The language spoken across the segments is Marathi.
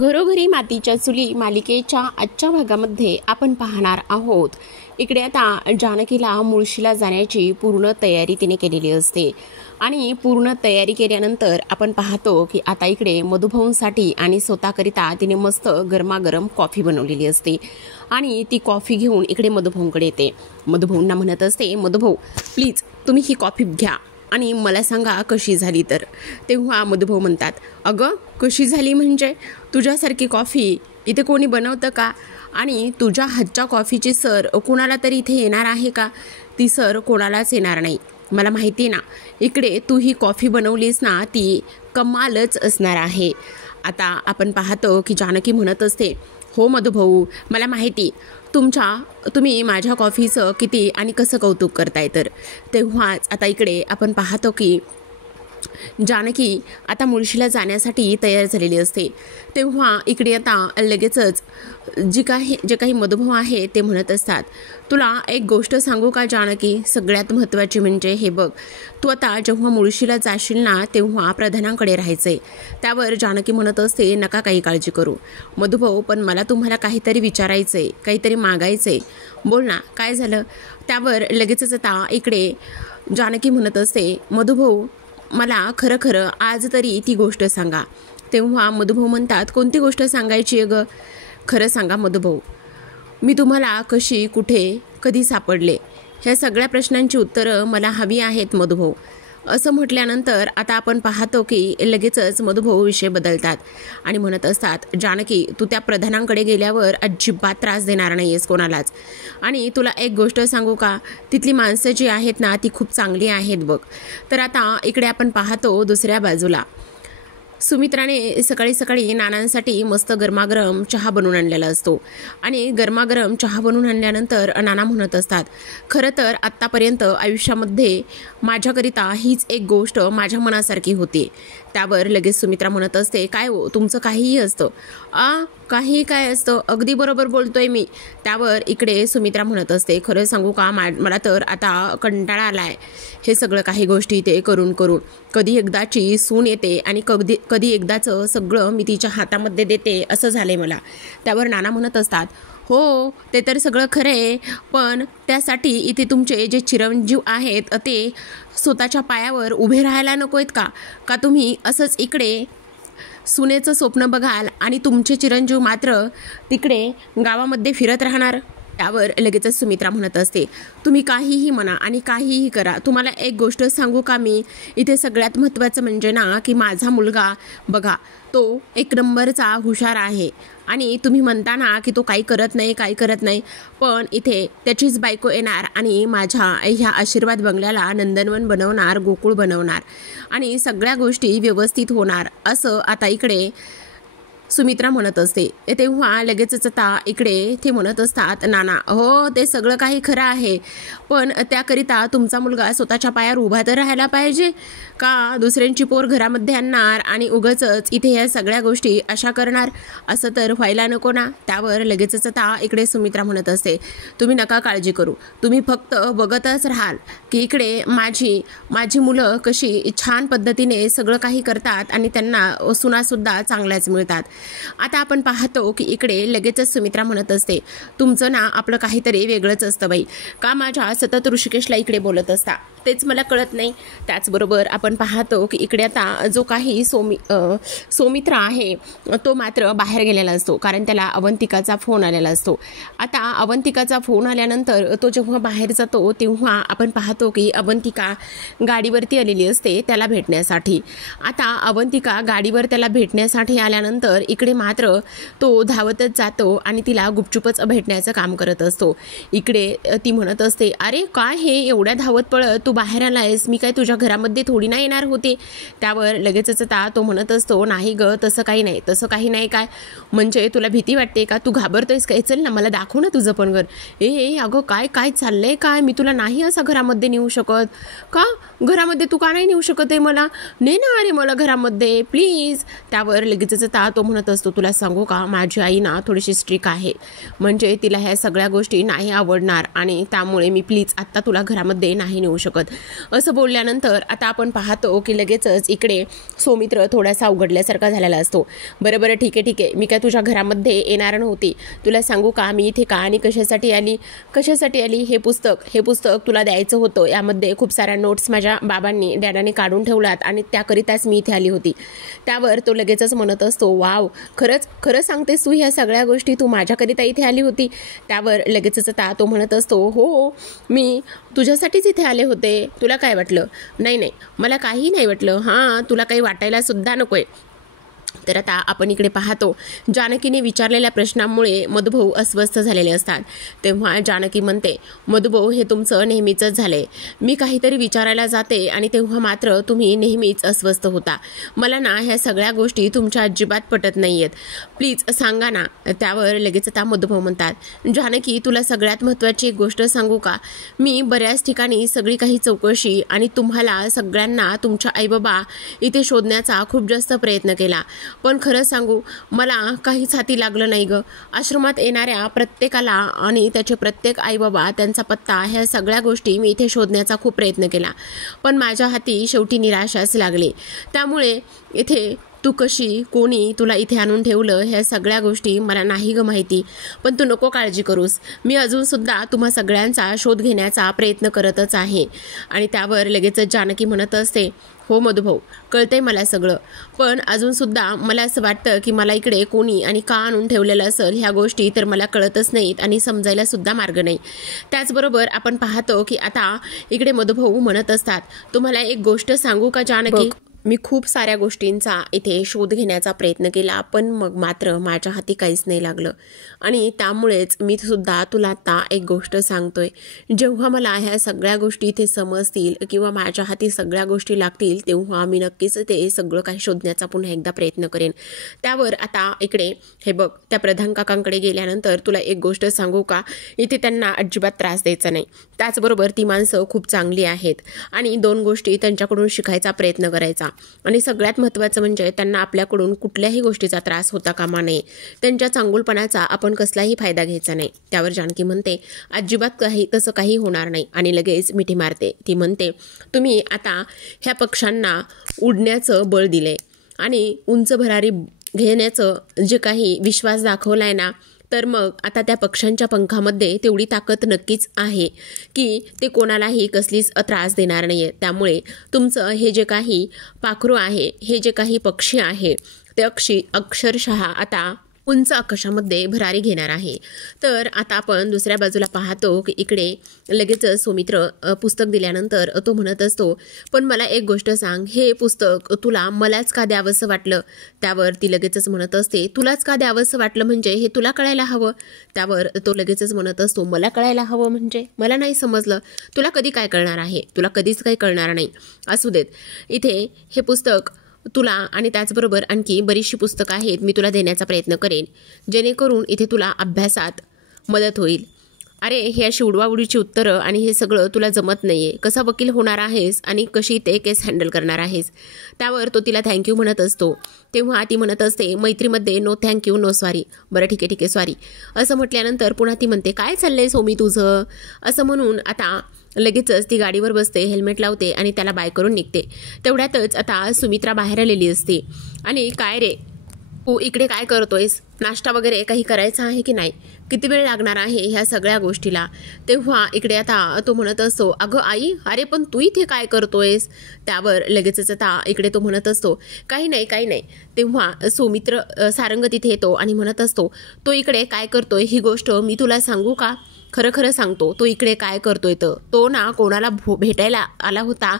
घरोघरी मातीच्या चुली मालिकेच्या आजच्या भागामध्ये आपण पाहणार आहोत. इकडे आता जानकीला मुळशीला जाण्याची पूर्ण तयारी तिने केलेली असते आणि पूर्ण तयारी केल्यानंतर आपण पाहतो की आता इकडे मधुभाऊंसाठी आणि स्वतःकरिता तिने मस्त गरमागरम कॉफी बनवलेली असते आणि ती कॉफी घेऊन इकडे मधुभाऊंकडे येते. मधुभाऊंना म्हणत असते, मधुभाऊ प्लीज तुम्ही ही कॉफी घ्या आणि मला सांगा कशी झाली तर. तेव्हा मधुभाऊ म्हणतात, अगं कशी झाली म्हणजे तुझ्यासारखी कॉफी इथे कोणी बनवतं का? आणि तुझ्या हातच्या कॉफीची सर कोणाला तरी इथे येणार आहे का? ती सर कोणालाच येणार नाही. मला माहिती ना, इकडे तू ही कॉफी बनवलीस ना ती कमालच असणार आहे. आता आपण पाहतो की जानकी म्हणत असते, हो मधुभाऊ मला माहिती तुम्ही माझ्या कॉफीचं किती आणि कसं कौतुक करताय तर. तेव्हाच आता इकडे आपण पाहतो की जानकी आता मुळशीला जाण्यासाठी तयार झालेली असते. तेव्हा इकडे आता लगेचच जे काही मधुभाऊ आहे ते म्हणत असतात, तुला एक गोष्ट सांगू का जानकी? सगळ्यात महत्त्वाची म्हणजे हे बघ, तू आता जेव्हा मुळशीला जाशील ना तेव्हा प्रधानांकडे राहायचंय. त्यावर जानकी म्हणत असते, नका काही काळजी करू मधुभाऊ, पण मला तुम्हाला काहीतरी विचारायचंय, काहीतरी मागायचंय, बोल ना काय झालं? त्यावर लगेचच आता इकडे जानकी म्हणत असते, मधुभाऊ मला खरं आज तरी ती गोष्ट सांगा. तेव्हा मधुभाऊ म्हणतात, कोणती गोष्ट सांगायची आहे ग? खरं सांगा मधुभाऊ, मी तुम्हाला कशी, कुठे, कधी सापडले, ह्या सगळ्या प्रश्नांची उत्तरं मला हवी आहेत मधुभाऊ. असं म्हटल्यानंतर आता आपण पाहतो की लगेचच मधुभाऊ विषय बदलतात आणि म्हणत असतात, जानकी तू त्या प्रधानांकडे गेल्यावर अजिबात त्रास देणार नाही आहेस कोणालाच. आणि तुला एक गोष्ट सांगू का, तिथली माणसं जी आहेत ना ती खूप चांगली आहेत बघ. तर आता इकडे आपण पाहतो दुसऱ्या बाजूला सुमित्राने सकाळी नानांसाठी मस्त गरमागरम चहा बनवून आणलेला असतो आणि गरमागरम चहा बनवून आणल्यानंतर नाना म्हणत असतात, खरं तर आत्तापर्यंत आयुष्यामध्ये माझ्याकरिता हीच एक गोष्ट माझ्या मनासारखी होती. त्यावर लगेच सुमित्रा म्हणत असते, काय हो तुमचं काहीही असतं? काही काय असतं? अगदी बरोबर बोलतोय मी. त्यावर इकडे सुमित्रा म्हणत असते, खरं सांगू का, मला तर आता कंटाळा आलाय हे सगळं काही गोष्टी ते करून कधी एकदाची सून येते आणि कधी एकदाचं सगळं मी तिच्या हातामध्ये देते असं झालंय मला. त्यावर नाना म्हणत असतात, हो ते तर सगळं खरं आहे, पण त्यासाठी इथे तुमचे जे चिरंजीव आहेत ते स्वतःच्या पायावर उभे राहायला नको आहेत का तुम्ही असंच इकडे सुनेचं स्वप्न बघाल आणि तुमचे चिरंजीव मात्र तिकडे गावामध्ये फिरत राहणार? त्यावर लगेचच सुमित्रा म्हणत असते, तुम्ही काहीही म्हणा आणि काहीही करा, तुम्हाला एक गोष्ट सांगू का मी, इथे सगळ्यात महत्त्वाचं म्हणजे ना की माझा मुलगा बघा तो एक नंबरचा हुशार आहे आणि तुम्ही म्हणता ना की तो काही करत नाही, पण इथे त्याचीच बायको येणार आणि माझ्या ह्या आशीर्वाद बंगल्याला नंदनवन बनवणार, गोकुळ बनवणार आणि सगळ्या गोष्टी व्यवस्थित होणार असं आता इकडे सुमित्रा म्हणत असते. तेव्हा लगेचच आता इकडे ते म्हणत असतात, नाना हो ते सगळं काही खरं आहे, पण त्याकरिता तुमचा मुलगा स्वतःच्या पायावर उभा तर राहायला पाहिजे का दुसऱ्यांची पोर घरामध्ये आणणार आणि उगाचच इथे ह्या सगळ्या गोष्टी अशा करणार? असं तर व्हायला नको ना. त्यावर लगेचच आता इकडे सुमित्रा म्हणत असते, तुम्ही नका काळजी करू, तुम्ही फक्त बघतच राहाल की इकडे माझी मुलं कशी छान पद्धतीने सगळं काही करतात आणि त्यांना सुनासुद्धा चांगल्याच मिळतात. आता आपण पाहतो की इकडे लगेचच सुमित्रा म्हणत असते, तुमचं ना आपलं काहीतरी वेगळंच असतं बाई, का माझ्या सतत ऋषिकेशला इकडे बोलत असता तेच मला कळत नाही. त्याचबरोबर आपण पाहतो की इकडे आता जो काही सौमित्रा आहे तो मात्र बाहेर गेलेला असतो, कारण त्याला अवंतिकाचा फोन आलेला असतो. आता अवंतिकाचा फोन आल्यानंतर तो जेव्हा बाहेर जातो तेव्हा आपण पाहतो की अवंतिका गाडीवरती आलेली असते त्याला भेटण्यासाठी. आता अवंतिका गाडीवर त्याला भेटण्यासाठी आल्यानंतर इकडे मात्र तो धावतच जातो आणि तिला गुपचुपच भेटण्याचं काम करत असतो. इकडे ती म्हणत असते, अरे काय हे एवढ्या धावत पळत तू बाहेर आलायस, मी काय तुझ्या घरामध्ये थोडी ना येणार होते? त्यावर लगेचच आता तो म्हणत असतो, नाही ग तसं काही नाही. काय म्हणजे तुला भीती वाटते का? तू घाबरतोयस काय? चल ना मला दाखव ना तुझं पण घर. अगं काय चाललंय काय? मी तुला नाही असं घरामध्ये नेऊ शकत का? घरामध्ये तू का नाही नेऊ शकत आहे मला? ने ना अरे मला घरामध्ये प्लीज. त्यावर लगेचच आता तो म्हणत असतो, तुला सांगू का, माझी आई ना थोडीशी स्ट्रिक आहे, म्हणजे तिला ह्या सगळ्या गोष्टी नाही आवडणार आणि त्यामुळे मी प्लीज आत्ता तुला घरामध्ये नाही नेऊ शकत. असं बोलल्यानंतर आता आपण पाहतो की लगेचच इकडे सौमित्र थोडासा उघडल्यासारखा झालेला असतो. बरं ठीक आहे, मी काय तुझ्या घरामध्ये येणार नव्हती. तुला सांगू का, मी इथे का आणि कशासाठी आली, हे पुस्तक तुला द्यायचं होतं. यामध्ये खूप साऱ्या नोट्स माझ्या बाबांनी डॅडाने काढून ठेवलात आणि त्याकरिताच मी इथे आली होती. त्यावर तो लगेचच म्हणत असतो, वाव, खरं सांगतेस तू, ह्या सगळ्या गोष्टी तू माझ्याकरिता इथे आली होती. त्यावर लगेचच आता तो म्हणत असतो, हो, मी तुझ्यासाठीच इथे आले होते. तुला काय वाटलं? नाही, मला काही नाही वाटलं. हां, तुला काही वाटायला सुद्धा नकोय. तर आता आपण इकडे पाहतो, जानकीने विचारलेल्या प्रश्नांमुळे मधुभाऊ अस्वस्थ झालेले असतात. तेव्हा जानकी म्हणते, मधुभाऊ, हे तुमचं नेहमीचंच झालंय. मी काहीतरी विचारायला जाते आणि तेव्हा मात्र तुम्ही नेहमीच अस्वस्थ होता. मला ना ह्या सगळ्या गोष्टी तुमच्या अजिबात पटत नाहीयेत. प्लीज सांगा ना. त्यावर लगेच आता मधुभाऊ म्हणतात, जानकी, तुला सगळ्यात महत्त्वाची एक गोष्ट सांगू का, मी बऱ्याच ठिकाणी सगळी काही चौकशी आणि तुम्हाला सगळ्यांना तुमच्या आईबाबा इथे शोधण्याचा खूप जास्त प्रयत्न केला, पण खरं सांगू, मला काहीच हाती लागलं नाही ग. आश्रमात येणाऱ्या प्रत्येकाला आणि त्याचे प्रत्येक आईबाबा, त्यांचा पत्ता, ह्या सगळ्या गोष्टी मी इथे शोधण्याचा खूप प्रयत्न केला, पण माझ्या हाती शेवटी निराशाच लागली. त्यामुळे इथे तू कशी, कोणी तुला इथे आणून ठेवलं, ह्या सगळ्या गोष्टी मला नाही ग माहिती. पण तू नको काळजी करूस, मी अजूनसुद्धा तुम्हा सगळ्यांचा शोध घेण्याचा प्रयत्न करतच आहे. आणि त्यावर लगेचच जानकी म्हणत असते, हो मधुभाऊ, कळतंय मला सगळं, पण अजूनसुद्धा मला असं वाटतं की मला इकडे कोणी आणि का आणून ठेवलेलं असेल, ह्या गोष्टी तर मला कळतच नाहीत आणि समजायला सुद्धा मार्ग नाही. त्याचबरोबर आपण पाहतो की आता इकडे मधुभाऊ म्हणत असतात, तुम्हाला एक गोष्ट सांगू का जानकी, मी खूप साऱ्या गोष्टींचा इथे शोध घेण्याचा प्रयत्न केला, पण मग मात्र माझ्या हाती काहीच नाही लागलं. आणि त्यामुळेच मी सुद्धा तुला आता एक गोष्ट सांगतोय, जेव्हा मला ह्या सगळ्या गोष्टी इथे समजतील किंवा माझ्या हाती सगळ्या गोष्टी लागतील, तेव्हा मी नक्कीच ते सगळं काही शोधण्याचा पुन्हा एकदा प्रयत्न करेन. त्यावर आता इकडे हे बघ, त्या प्रधान काकांकडे गेल्यानंतर तुला एक गोष्ट सांगू का, इथे त्यांना अजिबात त्रास द्यायचा नाही. त्याचबरोबर ती माणसं खूप चांगली आहेत आणि 2 गोष्टी त्यांच्याकडून शिकायचा प्रयत्न करायचा. आणि सगळ्यात महत्त्वाचं म्हणजे त्यांना आपल्याकडून कुठल्याही गोष्टीचा त्रास होता कामा नये. त्यांच्या चांगुलपणाचा आपण कसलाही फायदा घ्यायचा नाही. त्यावर जानकी म्हणते, अजिबात तसं काही होणार नाही. आणि लगेच मिठी मारते. ती म्हणते, तुम्ही आता ह्या पक्ष्यांना उडण्याचं बळ दिलंय आणि उंच भरारी घेण्याचं जे काही विश्वास दाखवलाय ना, तर मग आता त्या पक्ष्यांच्या पंखामध्ये तेवढी ताकद नक्कीच आहे की ते कोणालाही कसलीच त्रास देणार नाही आहे. त्यामुळे तुमचं हे जे काही पाखरू आहे, हे जे काही पक्षी आहे, ते अक्षरशः आता उंच आकाशामध्ये भरारी घेणार आहे. तर आता आपण दुसऱ्या बाजूला पाहतो की इकडे लगेचच सौमित्र पुस्तक दिल्यानंतर तो म्हणत असतो, पण मला एक गोष्ट सांग, हे पुस्तक तुला मलाच का द्यावंसं वाटलं? त्यावर ती लगेचच म्हणत असते, तुलाच का द्यावंसं वाटलं म्हणजे हे तुला कळायला हवं. त्यावर तो लगेचच म्हणत असतो, मला कळायला हवं म्हणजे मला नाही समजलं. तुला कधी काय कळणार आहे? तुला कधीच काही कळणार नाही. असू देत, इथे हे पुस्तक तुला आणि त्याचबरोबर आणखी बरीचशी पुस्तकं आहेत, मी तुला देण्याचा प्रयत्न करेन, जेणेकरून इथे तुला अभ्यासात मदत होईल. अरे, हे अशी उडवाउडीची उत्तरं आणि हे सगळं तुला जमत नाही आहे. कसा वकील होणार आहेस आणि कशी ते केस हँडल करणार आहेस? त्यावर तो तिला थँक्यू म्हणत असतो. तेव्हा ती म्हणत असते, मैत्रीमध्ये नो थँक्यू नो सॉरी. बरं ठीक आहे सॉरी. असं म्हटल्यानंतर पुन्हा ती म्हणते, काय चाललंय सोमी तुझं? असं म्हणून आता लगेचच ती गाडीवर बसते, हेल्मेट लावते आणि त्याला बाय करून निघते. तेवढ्यातच आता सुमित्रा बाहेर आलेली असते. आणि काय रे, तू इकडे काय करतोयस? नाश्ता वगैरे काही करायचा आहे की नाही? किती वेळ लागणार आहे ह्या सगळ्या गोष्टीला? तेव्हा इकडे आता तो म्हणत असतो, अगं आई, अरे पण तू इथे काय करतोयस? त्यावर लगेचच आता इकडे तो म्हणत असतो, काही नाही. तेव्हा सौमित्र सारंग तिथे येतो आणि म्हणत असतो, तो इकडे काय करतोय ही गोष्ट मी तुला सांगू का? खरं सांगतो, तो इकडे काय करतोय तर तो ना कोणाला भेटायला आला होता.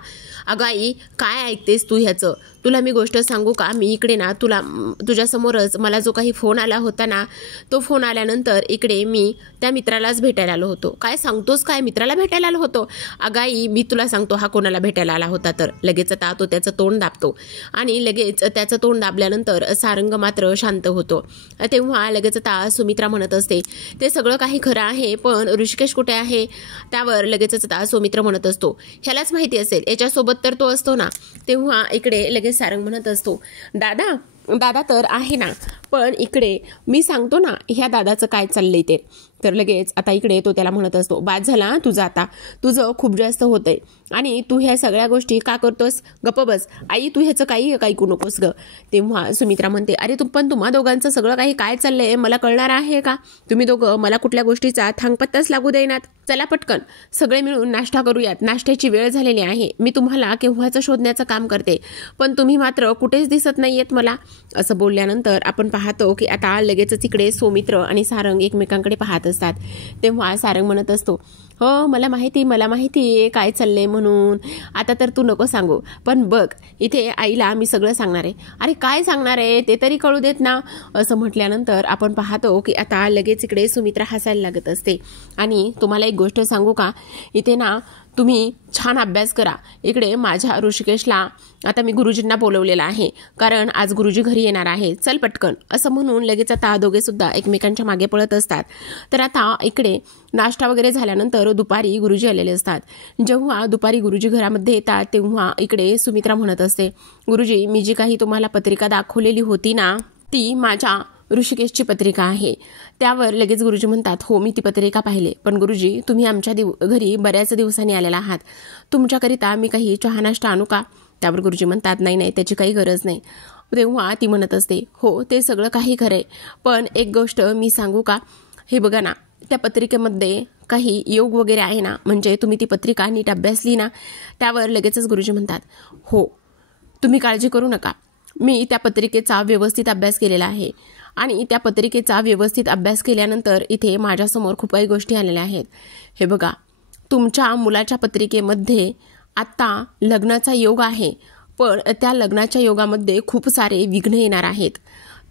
अगं आई, काय ऐकतेस तू ह्याचं? तुला मी गोष्ट सांगू का, मी इकडे ना तुझ्यासमोरच मला जो काही फोन आला होता ना, तो फोन आल्यानंतर इकडे मी त्या मित्रालाच भेटायला आलो होतो. काय सांगतोस? काय मित्राला भेटायला आलो होतो? अगं आई, मी तुला सांगतो, हा कोणाला भेटायला आला होता तर. लगेच आता तो त्याचं तोंड दाबतो आणि लगेच त्याचं तोंड दाबल्यानंतर सारंग मात्र शांत होतो. तेव्हा लगेच आता सुमित्रा म्हणत असते, ते सगळं काही खरं आहे, पण ऋषिकेश कुठे आहे? त्यावर लगेचच आता सौमित्र म्हणत असतो, ह्यालाच माहिती असेल, याच्यासोबत तर तो असतो ना. तेव्हा इकडे लगेच सारंग म्हणत असतो, दादा दादा तर आहे ना, पण इकडे मी सांगतो ना ह्या दादाचं काय चाललंय ते. तर लगेच आता इकडे तो त्याला म्हणत असतो, बाद झाला तुझं, आता तुझं खूप जास्त होतंय आणि तू ह्या सगळ्या गोष्टी का करतोस, गप्प बस आई, तू ह्याचं काही ऐकू नकोस ग. तेव्हा सुमित्रा म्हणते, अरे पण तुम्हा दोघांचं सगळं काही काय चाललंय मला कळणार आहे का? तुम्ही दोघं मला कुठल्या गोष्टीचा थांगपत्ताच लागू देईनात. चला पटकन सगळे मिळून नाश्ता करूयात, नाश्त्याची वेळ झालेली आहे. मी तुम्हाला केव्हाचं शोधण्याचं काम करते, पण तुम्ही मात्र कुठेच दिसत नाहीयेत मला. असं बोलल्यानंतर आपण पाहतो की आता लगेचच इकडे सौमित्र आणि सारंग एकमेकांकडे पाहत असतात. तेव्हा सारंग म्हणत असतो, हो मला माहिती आहे काय चाललंय म्हणून, आता तर तू नको सांगू, पण बघ इथे आईला मी सगळं सांगणार आहे. अरे काय सांगणार आहे ते तरी कळू देत ना. असं म्हटल्यानंतर आपण पाहतो की आता लगेच इकडे सुमित्रा हसायला लागत असते. आणि तुम्हाला एक गोष्ट सांगू का, इथे ना तुम्ही छान अभ्यास करा. इकडे माझ्या ऋषिकेशला आता मी गुरुजींना बोलवलेलं आहे, कारण आज गुरुजी घरी येणार आहे, चल पटकन. असं म्हणून लगेच आता दोघे सुद्धा एकमेकांच्या मागे पळत असतात. तर आता इकडे नाश्ता वगैरे झाल्यानंतर दुपारी गुरुजी आलेले असतात. जेव्हा दुपारी गुरुजी घरामध्ये येतात तेव्हा इकडे सुमित्रा म्हणत असते, गुरुजी मी जी काही तुम्हाला पत्रिका दाखवलेली होती ना, ती माझ्या ऋषिकेशची पत्रिका आहे. त्यावर लगेच गुरुजी म्हणतात, हो मी ती पत्रिका पाहिले, पण गुरुजी तुम्ही आमच्या घरी बऱ्याच दिवसांनी आलेला आहात, तुमच्याकरिता मी काही चहा नाश्ता आणू का? त्यावर गुरुजी म्हणतात, नाही त्याची काही गरज नाही. तेव्हा ती म्हणत असते, हो ते सगळं काही खरंय, पण एक गोष्ट मी सांगू का, हे बघा ना त्या पत्रिकेमध्ये काही योग वगैरे आहे ना, म्हणजे तुम्ही ती पत्रिका नीट अभ्यासली ना. त्यावर लगेचच गुरुजी म्हणतात, हो तुम्ही काळजी करू नका, मी त्या पत्रिकेचा व्यवस्थित अभ्यास केलेला आहे आणि त्या पत्रिकेचा व्यवस्थित अभ्यास केल्यानंतर इथे माझ्यासमोर खूप काही गोष्टी आलेल्या आहेत. हे बघा तुमच्या मुलाच्या पत्रिकेमध्ये आत्ता लग्नाचा योग आहे, पण त्या लग्नाच्या योगामध्ये खूप सारे विघ्न येणार आहेत.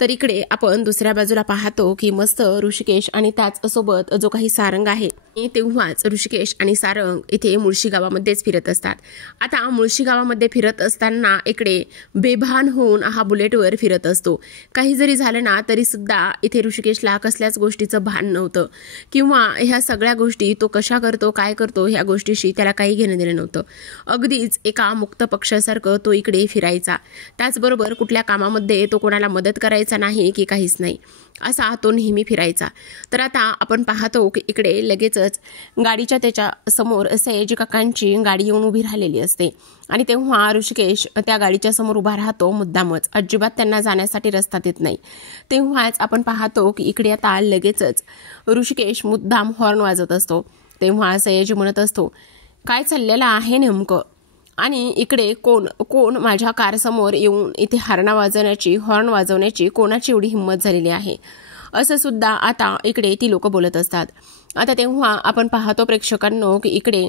तर इकडे आपण दुसऱ्या बाजूला पाहतो की मस्त ऋषिकेश आणि त्याचसोबत जो काही सारंग आहे, तेव्हाच ऋषिकेश आणि सारंग इथे मुळशी गावामध्येच फिरत असतात. आता मुळशी गावामध्ये फिरत असताना इकडे बेभान होऊन हा बुलेटवर फिरत असतो. काही जरी झालं ना तरी सुद्धा इथे ऋषिकेशला कसल्याच गोष्टीचं भान नव्हतं, किंवा ह्या सगळ्या गोष्टी तो कशा करतो काय करतो ह्या गोष्टीशी त्याला काही घेणं देणं नव्हतं. अगदीच एका मुक्त पक्षासारखं तो इकडे फिरायचा. त्याचबरोबर कुठल्या कामामध्ये तो कोणाला मदत करायचा नाही की काहीच नाही, असा तो नेहमी फिरायचा. तर आता आपण पाहतो की इकडे लगेचच गाडीच्या त्याच्या समोर सयाजी काकांची गाडी येऊन उभी राहिलेली असते. आणि तेव्हा ऋषिकेश त्या गाडीच्या समोर उभा राहतो मुद्दामच, अजिबात त्यांना जाण्यासाठी रस्ता देत नाही. तेव्हाच आपण पाहतो की इकडे आता लगेचच ऋषिकेश मुद्दाम हॉर्न वाजवत असतो. तेव्हा सयाजी म्हणत असतो, काय चाललेलं आहे नेमकं, आणि इकडे कोण माझ्या कारसमोर येऊन इथे हॉर्न वाजवण्याची कोणाची एवढी हिंमत झालेली आहे, असं सुद्धा आता इकडे ती लोक बोलत असतात. आता तेव्हा आपण पाहतो प्रेक्षकांनो की इकडे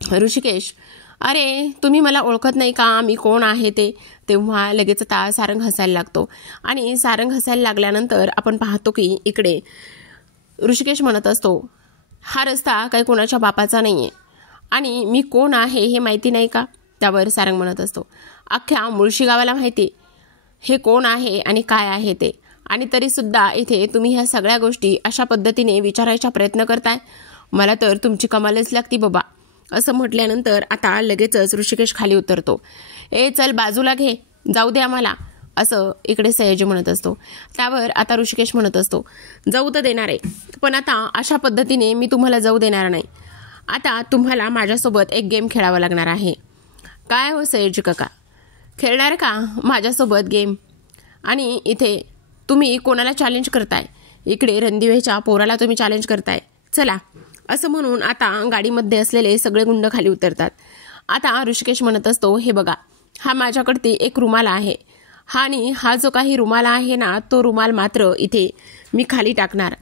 ऋषिकेश, अरे तुम्ही मला ओळखत नाही का, मी कोण आहे ते. तेव्हा लगेच आता सारंग हसायला लागतो. आणि सारंग हसायला लागल्यानंतर आपण पाहतो की इकडे ऋषिकेश म्हणत असतो, हा रस्ता काही कोणाच्या बापाचा नाहीये आणि मी कोण आहे हे माहिती नाही का. त्यावर सारंग म्हणत असतो, अख्ख्या मुळशी गावाला माहिती हे कोण आहे आणि काय आहे ते, आणि तरीसुद्धा इथे तुम्ही ह्या सगळ्या गोष्टी अशा पद्धतीने विचारायचा प्रयत्न करताय, मला तर तुमची कमालच लागती बाबा. असं म्हटल्यानंतर आता लगेचच ऋषिकेश खाली उतरतो. चल बाजूला घे, जाऊ दे आम्हाला, असं इकडे सयाजी म्हणत असतो. त्यावर आता ऋषिकेश म्हणत असतो, जाऊ तर देणार आहे, पण आता अशा पद्धतीने मी तुम्हाला जाऊ देणार नाही. आता तुम्हाला माझ्यासोबत एक गेम खेळावा लागणार आहे. काय हो सयाजी काका, खेळणार का माझ्यासोबत गेम? आणि इथे तुम्ही कोणाला चॅलेंज करताय? इकडे रणदिवेच्या पोराला तुम्ही चॅलेंज करताय, चला. असं म्हणून आता गाडीमध्ये असलेले सगळे गुंड खाली उतरतात. आता ऋषिकेश म्हणत असतो, हे बघा हा माझ्याकडे एक रुमाल आहे, आणि हा जो काही रुमाल आहे ना तो रुमाल मात्र इथे मी खाली टाकणार,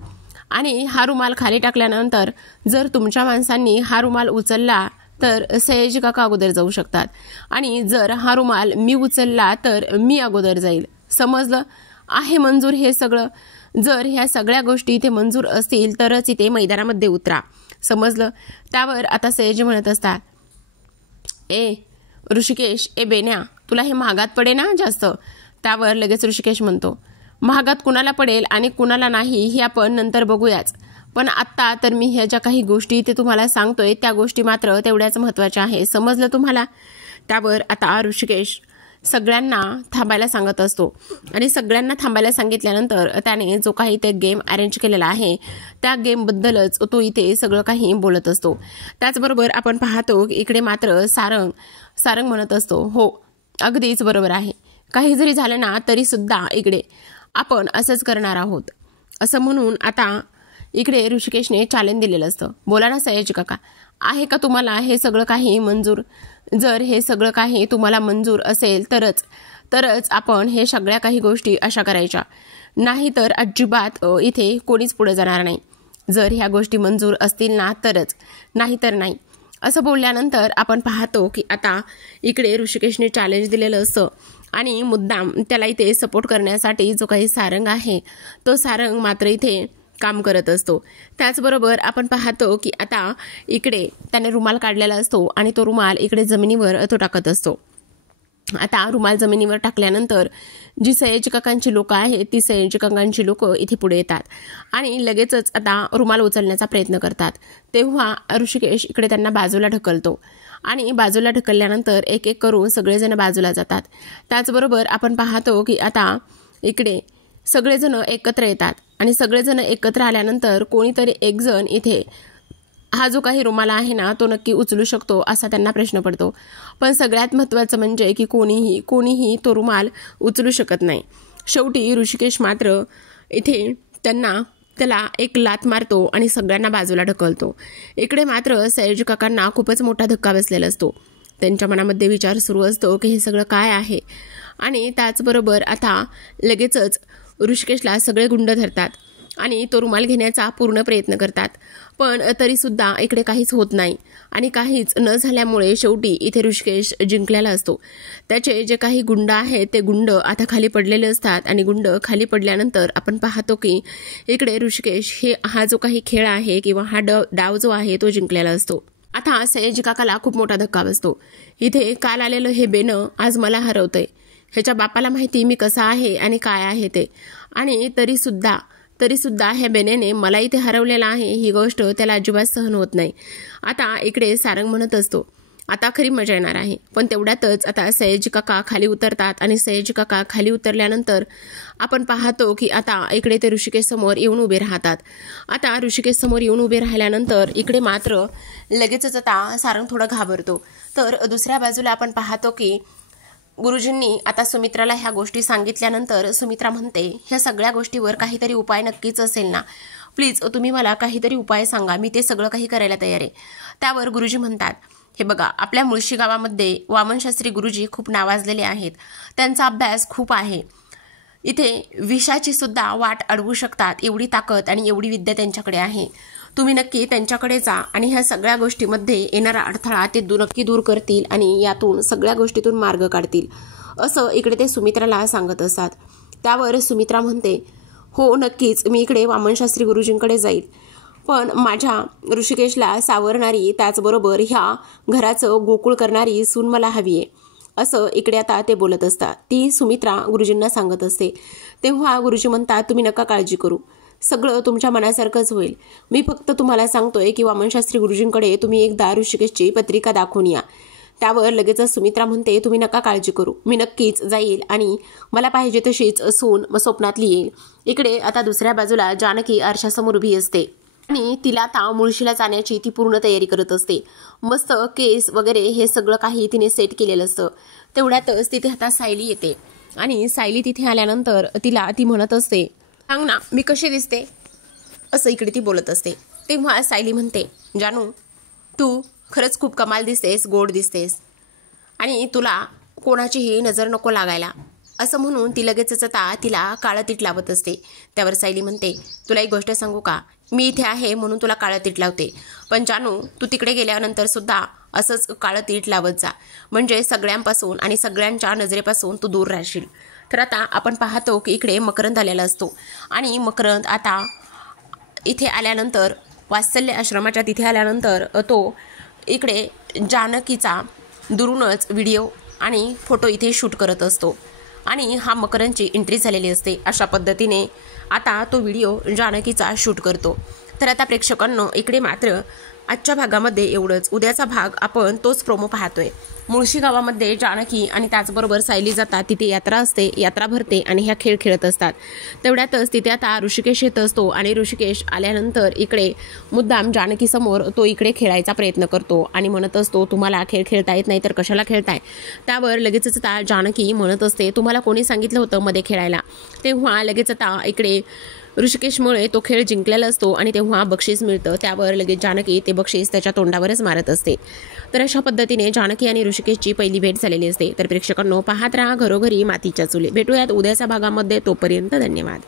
आणि हा रुमाल खाली टाकल्यानंतर जर तुमच्या माणसांनी हा रुमाल उचलला तर सयाजी काका अगोदर जाऊ शकतात, आणि जर हा रुमाल मी उचलला तर मी अगोदर जाईल. समजलं आहे मंजूर हे सगळं? जर ह्या सगळ्या गोष्टी इथे मंजूर असतील तरच इथे मैदानामध्ये उतरा, समजलं? त्यावर आता सयाजी म्हणत असतात, ऋषिकेश बेन्या, तुला हे महागात पडे ना जास्त. त्यावर लगेच ऋषिकेश म्हणतो, महागात कुणाला पडेल आणि कुणाला नाही हे आपण नंतर बघूयाच, पण आत्ता तर मी ह्या ज्या काही गोष्टी ते तुम्हाला सांगतोय त्या गोष्टी मात्र तेवढ्याच महत्त्वाच्या आहे, समजलं तुम्हाला? त्यावर आता ऋषिकेश सगळ्यांना थांबायला सांगत असतो आणि सगळ्यांना थांबायला सांगितल्यानंतर त्याने जो काही ते गेम अरेंज केलेला आहे त्या गेमबद्दलच तो इथे सगळं काही बोलत असतो. त्याचबरोबर आपण पाहतो की इकडे मात्र सारंग म्हणत असतो, हो अगदीच बरोबर आहे, काही जरी झालं ना तरी सुद्धा इकडे आपण असंच करणार आहोत असं म्हणून आता इकडे ऋषिकेशने चॅलेंज दिलेलं असतं. बोला ना सयाजी काका, आहे का तुम्हाला हे सगळं काही मंजूर? जर हे सगळं काही तुम्हाला मंजूर असेल तरच आपण हे सगळ्या काही गोष्टी अशा करायच्या, नाही तर अजिबात इथे कोणीच पुढे जाणार नाही. जर ह्या गोष्टी मंजूर असतील ना तरच, नाही तर नाही असं बोलल्यानंतर आपण पाहतो की आता इकडे ऋषिकेशने चॅलेंज दिलेलं असतं आणि मुद्दाम त्याला इथे सपोर्ट करण्यासाठी जो काही सारंग आहे तो सारंग मात्र इथे काम करत असतो. त्याचबरोबर आपण पाहतो की आता इकडे त्याने रुमाल काढलेला असतो आणि तो रुमाल इकडे जमिनीवर तो टाकत असतो. आता रुमाल जमिनीवर टाकल्यानंतर जी सयाजी काकांची लोकं आहेत ती सयाजी काकांची लोकं इथे पुढे येतात आणि लगेचच आता रुमाल उचलण्याचा प्रयत्न करतात. तेव्हा ऋषिकेश इकडे त्यांना बाजूला ढकलतो आणि बाजूला ढकलल्यानंतर एक एक करून सगळेजण बाजूला जातात. त्याचबरोबर आपण पाहतो की आता इकडे सगळेजण एकत्र येतात आणि सगळेजण एकत्र आल्यानंतर कोणीतरी एक जण इथे हा जो काही रुमाल आहे ना तो नक्की उचलू शकतो असा त्यांना प्रश्न पडतो. पण सगळ्यात महत्त्वाचं म्हणजे की कोणीही तो रुमाल उचलू शकत नाही. शेवटी ऋषिकेश मात्र इथे त्याला एक लात मारतो आणि सगळ्यांना बाजूला ढकलतो. इकडे मात्र सयाजी काकांना खूपच मोठा धक्का बसलेला असतो. त्यांच्या मनामध्ये विचार सुरू असतो की हे सगळं काय आहे आणि त्याचबरोबर आता लगेचच ऋषिकेशला सगळे गुंड धरतात आणि तो रुमाल घेण्याचा पूर्ण प्रयत्न करतात. पण तरीसुद्धा इकडे काहीच होत नाही आणि काहीच न झाल्यामुळे शेवटी इथे ऋषिकेश जिंकलेला असतो. त्याचे जे काही गुंड आहेत ते गुंड आता खाली पडलेले असतात आणि गुंड खाली पडल्यानंतर आपण पाहतो की इकडे ऋषिकेश हा जो काही खेळ आहे किंवा हा डाव जो आहे तो जिंकलेला असतो. आता सयाजी काकाला खूप मोठा धक्का बसतो. इथे काल आलेलं हे बेनं आज मला हरवतंय. ह्याच्या बापाला माहिती मी कसा आहे आणि काय आहे ते, आणि तरीसुद्धा ह्या बेनेने मला इथे हरवलेला आहे ही गोष्ट त्याला अजिबात सहन होत नाही. आता इकडे सारंग म्हणत असतो, आता खरी मजा येणार आहे. पण तेवढ्यातच आता सयाजी काका खाली उतरतात आणि सयाजी काका खाली उतरल्यानंतर आपण पाहतो की आता इकडे ते ऋषिकेश समोर येऊन उभे राहतात. आता ऋषिकेश समोर येऊन उभे राहिल्यानंतर इकडे मात्र लगेचच आता सारंग थोडं घाबरतो. तर दुसऱ्या बाजूला आपण पाहतो की गुरुजींनी आता सुमित्राला ह्या गोष्टी सांगितल्यानंतर सुमित्रा म्हणते, ह्या सगळ्या गोष्टीवर काहीतरी उपाय नक्कीच असेल ना, प्लीज तुम्ही मला काहीतरी उपाय सांगा, मी ते सगळं काही करायला तयार आहे. त्यावर गुरुजी म्हणतात, हे बघा आपल्या मुळशी गावामध्ये वामनशास्त्री गुरुजी खूप नावाजलेले आहेत, त्यांचा अभ्यास खूप आहे. इथे विषाची सुद्धा वाट अडवू शकतात एवढी ताकद आणि एवढी विद्या त्यांच्याकडे आहे. तुम्ही नक्की त्यांच्याकडे जा आणि ह्या सगळ्या गोष्टीमध्ये येणारा अडथळा ते नक्की दूर करतील आणि यातून सगळ्या गोष्टीतून मार्ग काढतील असं इकडे ते सुमित्राला सांगत असतात. त्यावर सुमित्रा म्हणते, हो नक्कीच मी इकडे वामनशास्त्री गुरुजींकडे जाईल, पण माझ्या ऋषिकेशला सावरणारी त्याचबरोबर ह्या घराचं गोकुळ करणारी सून मला हवी आहे असं इकडे आता ते बोलत असतात. ती सुमित्रा गुरुजींना सांगत असते. तेव्हा गुरुजी म्हणतात, तुम्ही नका काळजी करू, सगळं तुमच्या मनासारखंच होईल. मी फक्त तुम्हाला सांगतोय की वामनशास्त्री गुरुजींकडे तुम्ही एकदा ऋषिकेशची पत्रिका दाखवून या. त्यावर लगेचच सुमित्रा म्हणते, तुम्ही नका काळजी करू, मी नक्कीच जाईल आणि मला पाहिजे तशीच सून स्वप्नात येईल. इकडे आता दुसऱ्या बाजूला जानकी आरशासमोर उभी असते आणि तिला आता मुळशीला जाण्याची ती पूर्ण तयारी करत असते. मस्त केस वगैरे हे सगळं काही तिने सेट केलेलं असतं. तेवढ्यातच तिथे आता सायली येते आणि सायली तिथे आल्यानंतर तिला ती म्हणत असते, सांग ना मी कशी दिसते असं इकडे ती बोलत असते. तेव्हा सायली म्हणते, जानू तू खरंच खूप कमाल दिसतेस, गोड दिसतेस आणि तुला कोणाचीही नजर नको लागायला असं म्हणून ती लगेचच आता तिला काळं तीट लावत असते. त्यावर सायली म्हणते, तुला एक गोष्ट सांगू का, मी इथे आहे म्हणून तुला काळं तीट लावते, पण जानू तू तिकडे गेल्यानंतर सुद्धा असंच काळं तीट लावत जा, म्हणजे सगळ्यांपासून आणि सगळ्यांच्या नजरेपासून तू दूर राहशील. तर आता आपण पाहतो की इकडे मकरंद आलेला असतो आणि मकरंद आता इथे आल्यानंतर वात्सल्य आश्रमाच्या तिथे आल्यानंतर तो इकडे जानकीचा दुरूनच व्हिडिओ आणि फोटो इथे शूट करत असतो आणि हा मकरंदची एंट्री झालेली असते. अशा पद्धतीने आता तो व्हिडिओ जानकीचा शूट करतो. तर आता प्रेक्षकांनो इकडे मात्र आजच्या भागामध्ये एवढंच. उद्याचा भाग आपण तोच प्रोमो पाहतोय. मुळशी गावामध्ये जानकी आणि त्याचबरोबर सायली जातात. तिथे यात्रा असते, यात्रा भरते आणि ह्या खेळ खेळत असतात. तेवढ्यातच तिथे आता ऋषिकेश येत असतो आणि ऋषिकेश आल्यानंतर इकडे मुद्दाम जानकीसमोर तो इकडे खेळायचा प्रयत्न करतो आणि म्हणत असतो, तुम्हाला खेळ खेळता येत नाही तर कशाला खेळताय. त्यावर लगेचच आता जानकी म्हणत असते, तुम्हाला कोणी सांगितलं होतं मध्ये खेळायला. तेव्हा लगेच आता इकडे ऋषिकेशमुळे तो खेळ जिंकलेला असतो आणि तेव्हा बक्षीस मिळतं. त्यावर लगेच जानकी ते बक्षीस त्याच्या तोंडावरच मारत असते. तर अशा पद्धतीने जानकी आणि ऋषिकेशची पहिली भेट झालेली असते. तर प्रेक्षकांनो, पाहत राहा घरोघरी मातीच्या चुली. भेटूयात उद्याच्या भागामध्ये. तोपर्यंत धन्यवाद.